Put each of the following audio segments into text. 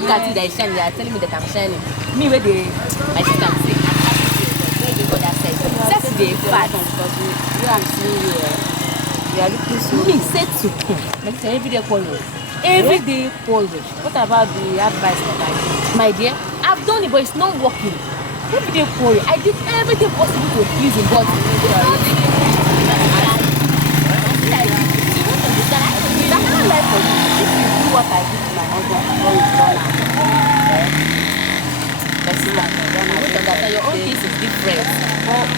Look at you that is shining. You are telling me that I'm shining. Me where my sister will say, where you go that side? Saturday, fat. Because you are seeing you. You are looking so. Me say to my sister everyday quarrel. Everyday quarrel. What about the advice that I give? My dear, I've done it, but it's not working. Everyday quarrel. I did everything possible to please him, but life for you. If you do what I did to my husband before we turn out. My sister, your own case is different.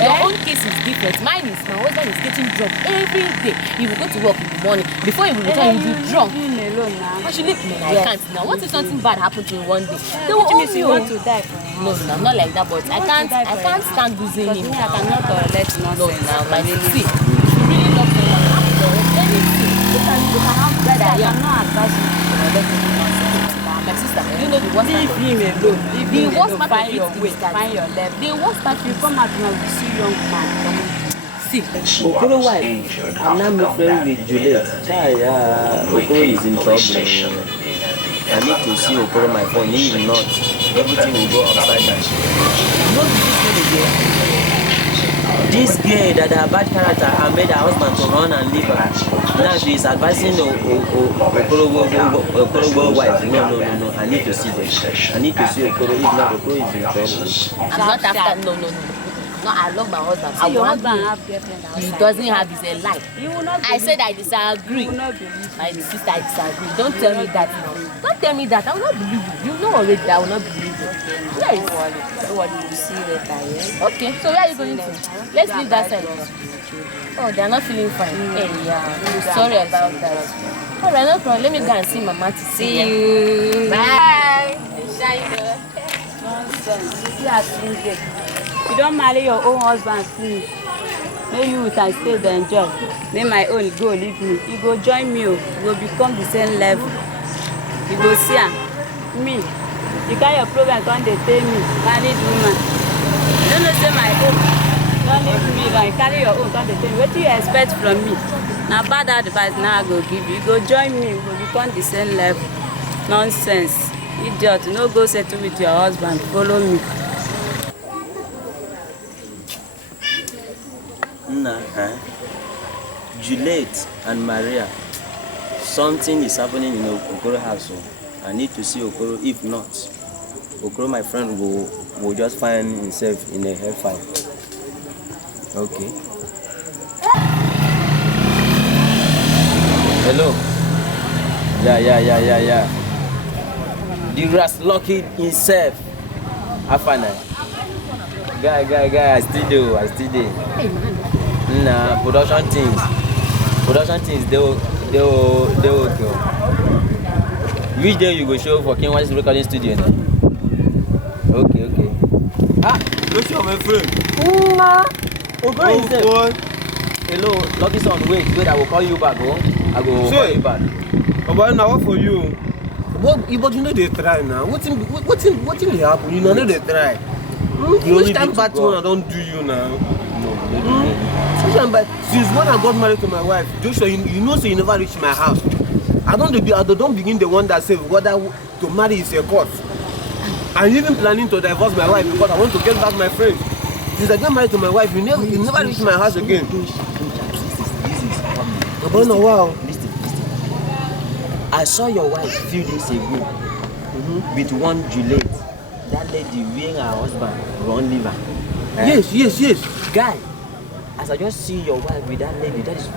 Your own case is different. Mine is my husband is getting drunk every day. He will go to work in the morning. Before he will return, he will be drunk. Alone now. I should leave me. I can't now. What if something bad happened to him one day? They will Which own means you want to die for him. No, not like that. But I can't stand losing him. I cannot tolerate nonsense. No, now, my see, if you really love someone, you have to tolerate anything. You can have brother. I am not advising you to tolerate any nonsense. My sister, you know the worst part of Leave him alone. the worst part Find of your it way. is that Find your level. the worst part You is come out now, you see young man coming. see. Okoro wife, I'm now my friend with Juliet. Okoro is in trouble. I need to see Okoro my phone. If not, everything will go upside down. You know this girl that her bad character and made her husband to run and leave her. Now she is advising Okoro wife. No. I need to see them. I need to see Okoro. If not, Okoro is in trouble. I'm not after no. No, I love my husband. I Your want husband him. have girlfriend outside. He doesn't have his life. You will not I said I disagree. You will not believe. My sister, I disagree. Don't tell me that now. Don't tell me that. I will not believe you. You know already that I will not believe you. Yes. Don't worry, you will see later, yeah? Okay, so where are you going to? Let's leave that side. Oh, they are not feeling fine. Hey, yeah. I'm sorry about that. Alright, no problem. Let me go and see Mama to see you. Bye. Nonsense. You see as things dey. You don't marry your own husband, please. Maybe you can stay there enjoy. May my own go leave me. You go join me, you go become the same level. You go see am. Me. You carry your problem, come dey tell me, married woman. You don't know say my own. Don't leave me alone. You carry your own, come dey tell me. Wetin you expect from me? Na bad advice now I go give you. You go join me, you go become the same level. Nonsense. Idiot, no go settle with your husband. Follow me. Juliet and Maria, something is happening in Okoro house. I need to see Okoro. If not, Okoro, my friend, will just find himself in a hellfire. Okay. Hello. Yeah. The ras lucky himself. Afana. Guy, I still do. Hey, man. Nah, production things, they will go. Which day you go show for King Wise recording studio now? Okay. Don't show my friend. Boy. Hello, Lucky son, wait, I will call you back, I go call you back. But now what for you? But you know they try now. What will happen? You know they try. Which time bad one I don't do you now? But since when I got married to my wife, Joshua, you know, so you never reach my house. I don't begin the one that says whether to marry is a cost. I'm even planning to divorce my wife because I want to get back my friend. Since I got married to my wife, you never reach my house again. But no, wow. Listen. I saw your wife a few days ago with one Juliet. That lady wearing her husband, run liver. Yes. Guy, as I just see your wife with that lady, that is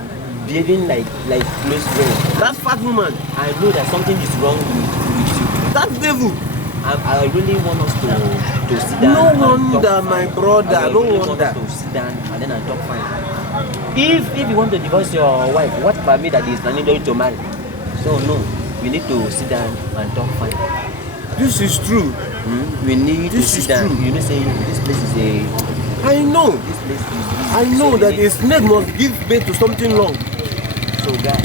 behaving like close friend. That fat woman. I know that something is wrong with you. That devil. I really want us to sit down. No wonder, my brother. No wonder. To sit down and then talk fine. If you want to divorce your wife, what about me that is planning to marry? So no, we need to sit down and talk fine. This is true. We need to sit down. True. You know, saying this place is a. I know. This place is. I know that a snake must give birth to something long. So guys,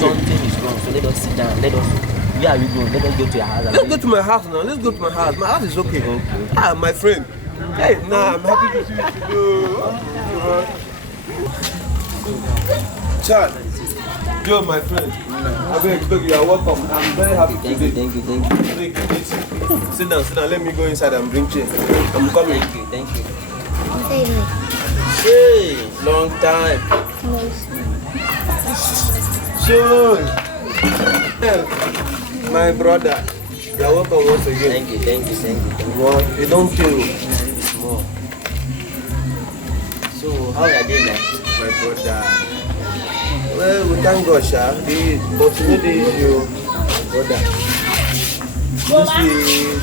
something is wrong. So let us sit down. Where are we going? Let us go to your house. Let's go to my house now. Let's go to my house. My house is okay. My friend. Hey, I'm happy to see you. Chad. Joe, my friend. I beg, you are welcome. I'm very happy today. Thank you. Beg, please. Sit down. Let me go inside and bring chair. I'm coming. Thank you. Hey, Hey, long time. Sure. My brother, you are welcome once again. Thank you. Well, you don't kill. Small. So, how are they now? My brother. Well, we thank God, Sha. But you know the issue, brother. You see,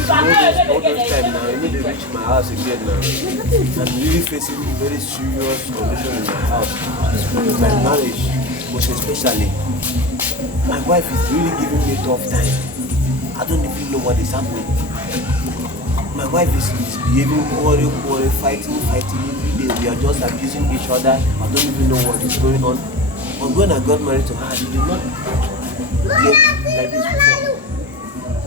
all those time now, you need to reach my house again now. I'm really facing a very serious condition in my house. My marriage, most especially. My wife is really giving me a tough time. I don't even know what is happening. My wife is behaving poorly, fighting every day. We are just abusing each other. I don't even know what is going on. But when I got married to her, I did not get like this before.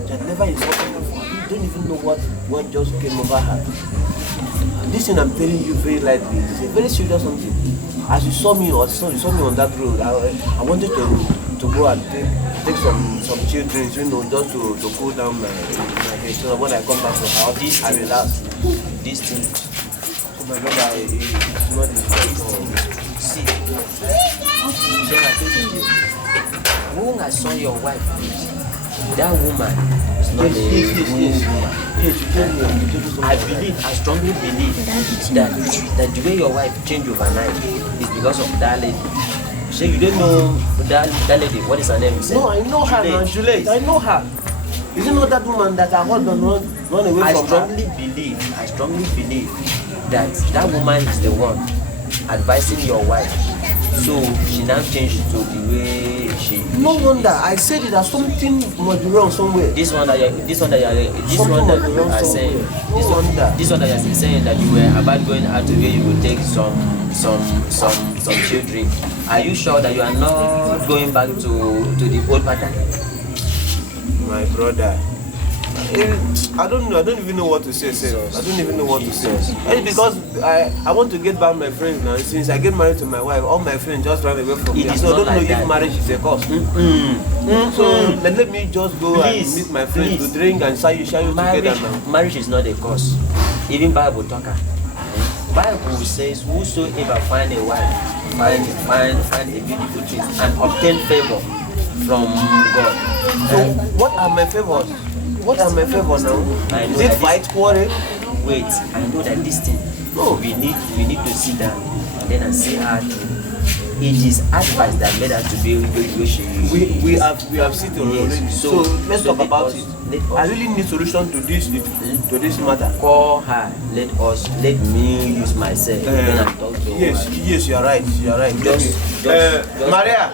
She had never insulted me before. I don't even know what just came over her. This thing I'm telling you very lightly. It's a very serious something. As you saw me on that road, I wanted to go and take some children, you know, just to cool down my head. So when I come back to the house, I relax. This thing. So my brother, it's not easy. See. Then I told you, when I saw your wife, that woman is not a good woman. Yes, you told me. I strongly believe that the way your wife changed overnight is because of that lady. So you don't know that lady, what is her name? No, I know her now, Juliet. I know her. Is it not that woman that her husband run away I from strongly believe that woman is the one advising your wife. So she now changed to the way she. No wonder. I said it that something must be wrong somewhere. This one that you are saying that you were about going out to where you will take some children. Are you sure that you are not going back to the old pattern? My brother. I don't know. I don't even know what to say. I don't even know what to say. It's because I want to get back my friends now. Since I get married to my wife, all my friends just ran away from me. So I don't know if marriage is a cause. So let me just go and meet my friends to drink and share you together now. Marriage is not a cause. Even Bible talker. Bible says, whosoever find a wife, find a beautiful thing and obtain favor from God. So what are my favors? What are my favors now? Is it fight, quarrel? Wait, I know that this thing. No. We need to sit down and then see her through. It is advice that made her to be where she is. We have seen already. Yes. So let's talk about it. I really need solution to this matter. Call her. Let me use myself. Then I talk to her. Yes, you are right. Just Maria.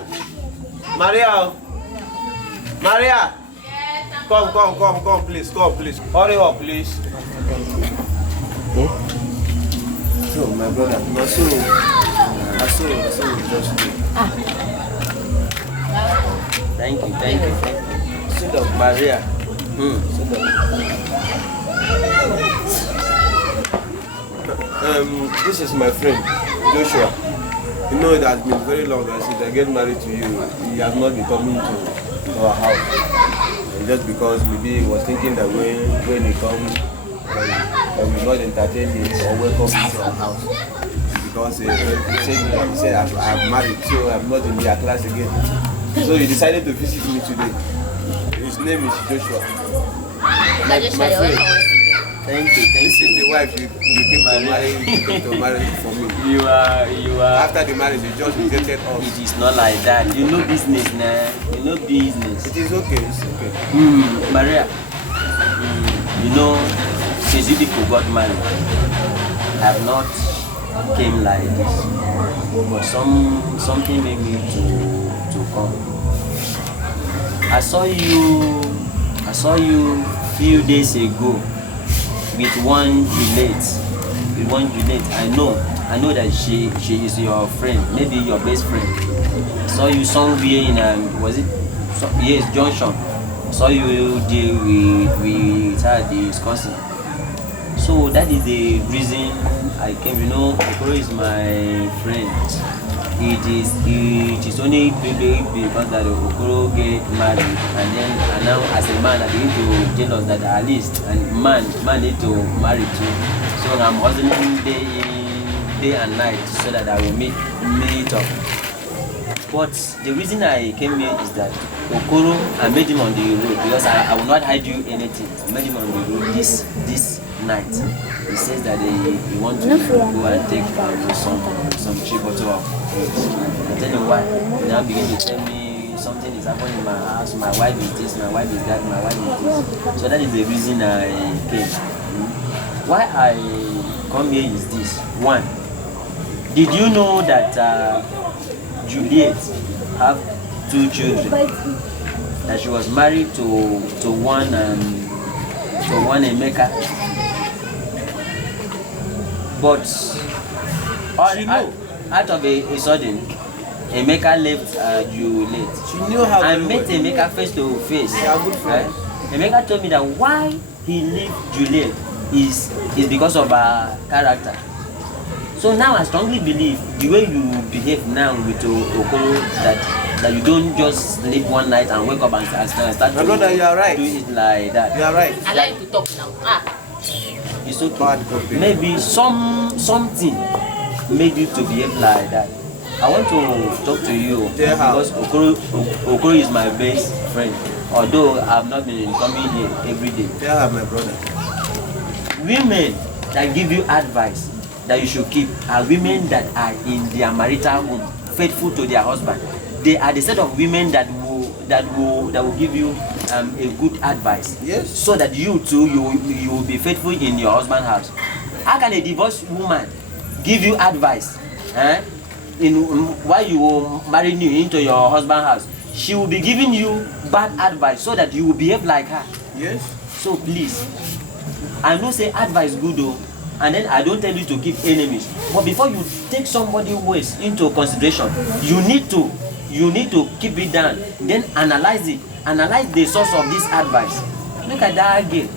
Come, please. Hurry up, please. So, my brother, I saw you just do. Thank you. Sit down, Maria. Sit down. This is my friend, Joshua. You know it has been very long since I get married to you. He has not been coming to our house. Just because maybe he was thinking that when he comes, I will not entertain him or welcome him to our house. Because he said I'm married, so I'm not in their class again. So he decided to visit me today. His name is Joshua. My friend. Thank you. This is the wife you came to marry for me. You are. After the marriage, you just rejected us. It is not like that. You know business now. You know business. It is okay. It's okay. Maria. You know, since you people got married, I have not came like this. But something made me to come. I saw you few days ago with one Juliet. I know that she is your friend, maybe your best friend. I saw you somewhere in Junction. I saw you there with her discussing. So So that is the reason I came. You know, Okoro is my friend. It is only baby because that Okoro get married, and now as a man I begin to jealous that at least and man need to marry too. So I'm hustling day and night so that I will meet up. But the reason I came here is that Okoro, I met him on the road because I will not hide you anything. I met him on the road this night. He says that he wants to go and take some cheap bottle of drinks. I tell him why. He now begin to tell me something is happening in my house. My wife is this, my wife is that, my wife is this. So that is the reason I came. Why I come here is this. One, did you know that Juliet have 2 children? That she was married to one Emeka. But out of a sudden, Emeka left Juliet. She knew how I to met Emeka face to face. They are good friends. Emeka told me that why he left Juliet is because of her character. So now I strongly believe the way you behave now with Okoro, that you don't just sleep one night and wake up and start My brother, you are right. do it like that. You are right. I like to talk now. It's okay. Bad copy. Maybe something made you to behave like that. I want to talk to you because Okoro is my best friend. Although I have not been coming here every day. Tell her, my brother. Women that give you advice that you should keep are women that are in their marital home, faithful to their husband. They are the set of women that will give you a good advice. Yes. So that you too you will be faithful in your husband's house. How can a divorced woman give you advice? While you will marry you into your husband's house, she will be giving you bad advice so that you will behave like her. Yes. So please, I know say advice good though, and then I don't tell you to keep enemies. But before you take somebody's words into consideration, you need to keep it down. Then analyze it. Analyze the source of this advice. Look at that again.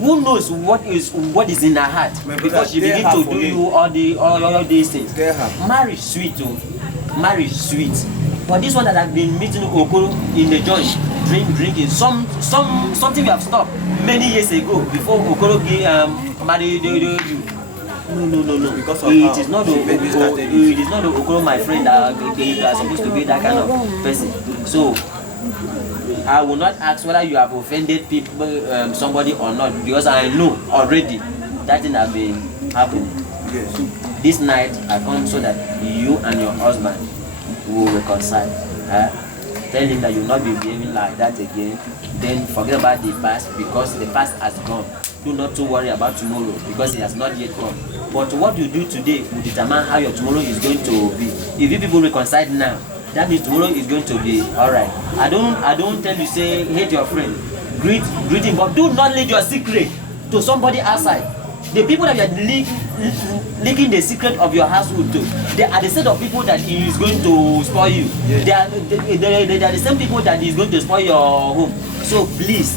Who knows what is in her heart before she begin to do you all these things. Marry sweet too. Marry sweet. But this one that I've been meeting Okoro in the joint, drinking, something we have stopped many years ago before Okoro married you. No. Because of it is not the Okoro, my friend, that you are supposed to be that kind of person. So I will not ask whether you have offended people, somebody or not, because I know already that thing has been happening. Yes. This night I come so that you and your husband will reconcile. Tell him that you will not be behaving like that again. Then forget about the past, because the past has gone. Do not to worry about tomorrow, because it has not yet come. But what you do today will determine how your tomorrow is going to be. If you people reconcile now, that means tomorrow is going to be alright. I don't tell you say hate your friend, greet him, but do not let your secret to somebody outside. The people that you are leaking the secret of your household to, they are the set of people that is going to spoil you. Yes. They are the same people that is going to spoil your home. So please,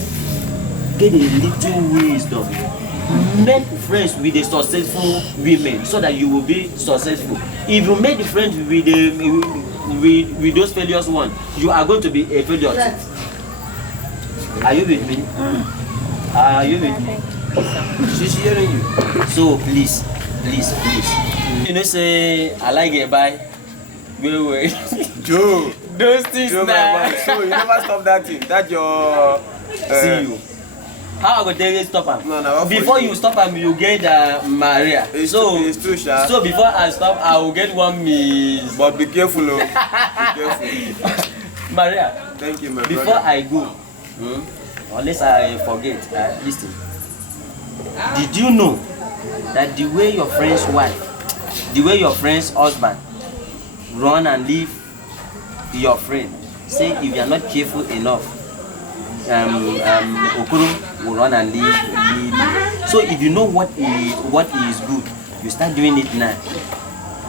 get a little wisdom. Make friends with the successful women so that you will be successful. If you make friends with those failures ones, you are going to be a failure. Are you with me? Are you with me? She's hearing you. So please. You know say I like it by wait. Joe. Those things Joe, now. so you never stop that thing. That's your See you. How I go tell you stop am? No, before you stop am, you get Maria. It's true, Sha. So before I stop, I will get one Miss. But be careful, oh. Be careful. Maria. Thank you, my Before brother. I go, unless I forget, listen. Did you know that the way your friend's wife, the way your friend's husband run and leave your friend, say if you are not careful enough, Okoro will run and leave you. So if you know what is good, you start doing it now.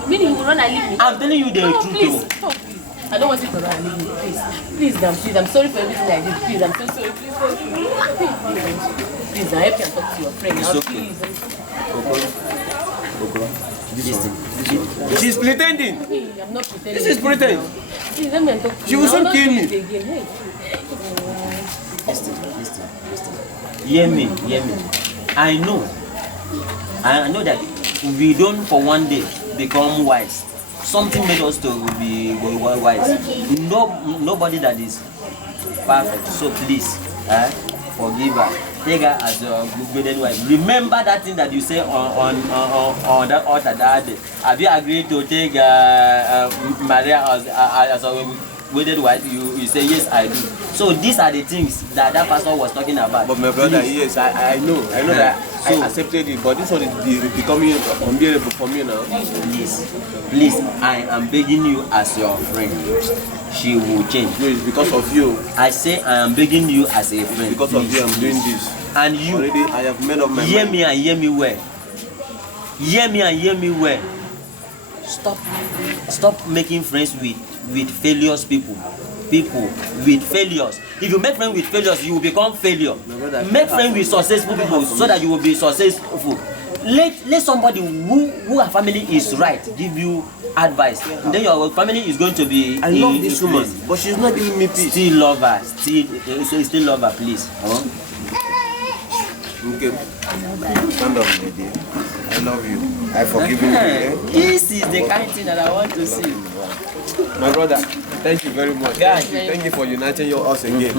Meaning you will run and leave me? I'm telling you the No, truth. please. No, please. I don't want you to run and leave me. Please, I'm sorry for everything I did. Please, I'm so sorry. Please, now help me and talk to your friend. It's Now, okay. please. Okoro. This She's pretending. Hey, I'm not pretending. This is pretend. See, let me talk to She you. will soon I'm not kill doing me. it again. Hey. Listen. Hear me. I know that we don't for one day become wise. Something made us to be wise. Nobody that is perfect. So please, forgive her. Take her as your good wife. Remember that thing that you say on that altar that day. Have you agreed to take Maria as a wedded wife? You say yes, I do. So these are the things that pastor was talking about. But my brother, Please. yes, I know that So- I accepted it, but this one is becoming unbearable for me now. Please, I am begging you as your friend. She will change. No, it's because of you. I say I am begging you as a friend. Because of you, I'm doing this. And you, Already, I have made up my hear mind. me and hear me well. Hear me and hear me well. Stop making friends with failures people. People with failures. If you make friends with failures, you will become failure. Make friends with successful people so that you will be successful. Let somebody who her family is right give you advice. And then your family is going to be. I love this woman, but she's not giving me peace. Still love her. Still love her, please. Okay. Stand up, lady. I love you. I forgive you. Okay? This is the kind of thing that I want to see. My brother, thank you very much. Guys. Thank you for uniting us again.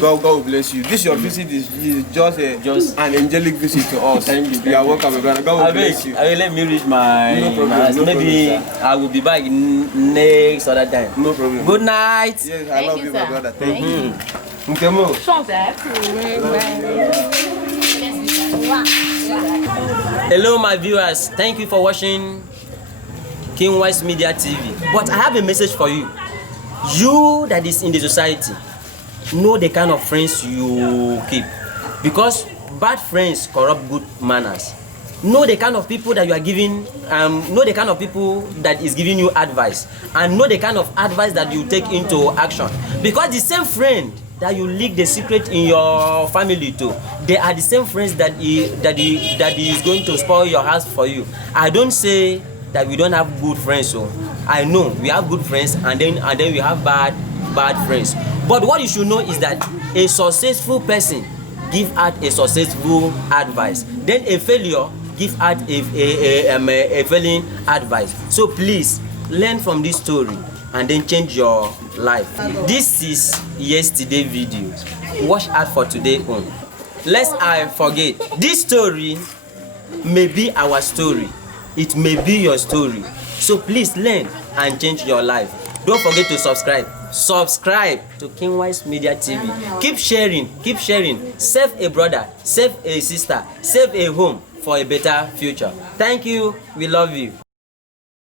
God will bless you. This your visit is just an angelic visit to us. Thank you. You are welcome, my brother. God will bless you. Let me reach my. No problem, my- no maybe problem, I will be back next other time. No problem. Good night. Yes, I Thank love you, you, my sir. brother. Thank you. Thank Nkemo. Hello, my viewers. Thank you for watching King Wise Media TV. But I have a message for you. You that is in the society, know the kind of friends you keep, because bad friends corrupt good manners. Know the kind of people that you are giving. Know the kind of people that is giving you advice, and know the kind of advice that you take into action. Because the same friend that you leak the secret in your family to, they are the same friends that is going to spoil your house for you. I don't say that we don't have good friends, so I know we have good friends, and then we have bad friends. But what you should know is that a successful person give out a successful advice, then a failure give out a failing advice. So please learn from this story and then change your life. This is yesterday video. Watch out for today on. Lest I forget, this story may be our story. It may be your story. So please learn and change your life. Don't forget to subscribe. Subscribe to King Wise Media TV. Keep sharing. Save a brother, save a sister, save a home for a better future. Thank you. We love you.